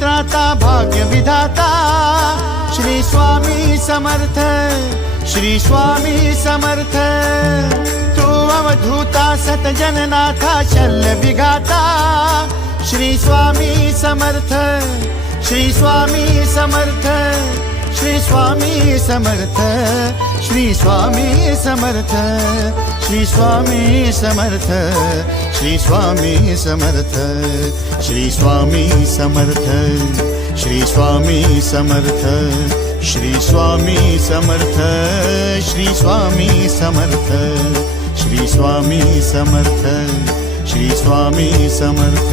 त्राता भाग्य विधाता श्री स्वामी समर्थ, श्री स्वामी समर्थ। तू अवधूता सतजननाथा शल्य विघाता श्री स्वामी समर्थ, श्री स्वामी समर्थ, श्री स्वामी समर्थ, श्री स्वामी समर्थ, श्री स्वामी समर्थ, श्री स्वामी समर्थ, श्री स्वामी समर्थ, श्री स्वामी समर्थ, श्री स्वामी समर्थ, श्री स्वामी समर्थ, श्री स्वामी समर्थ, श्री स्वामी समर्थ।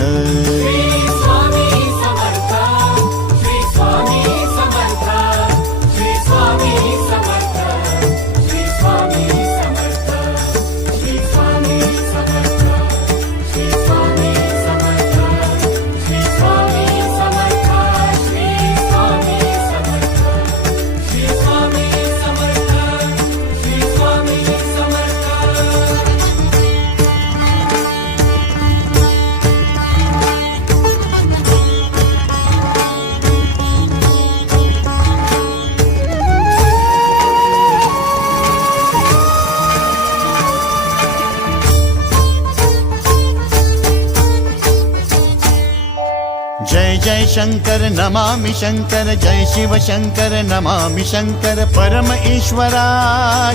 जय जय शंकर नमामि शंकर, जय शिव शंकर नमामि शंकर। परम ईश्वरा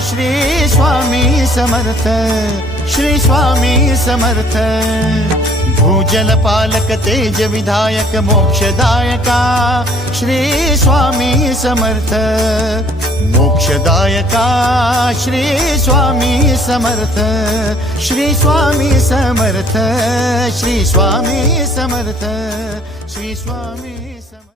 श्री स्वामी समर्थ, श्री स्वामी समर्थ। भूजल पालक तेज विधायक मोक्षदायका श्री स्वामी समर्थ, मोक्षदायका श्री स्वामी समर्थ, श्री स्वामी समर्थ, श्री स्वामी समर्थ, श्री स्वामी समर्थ।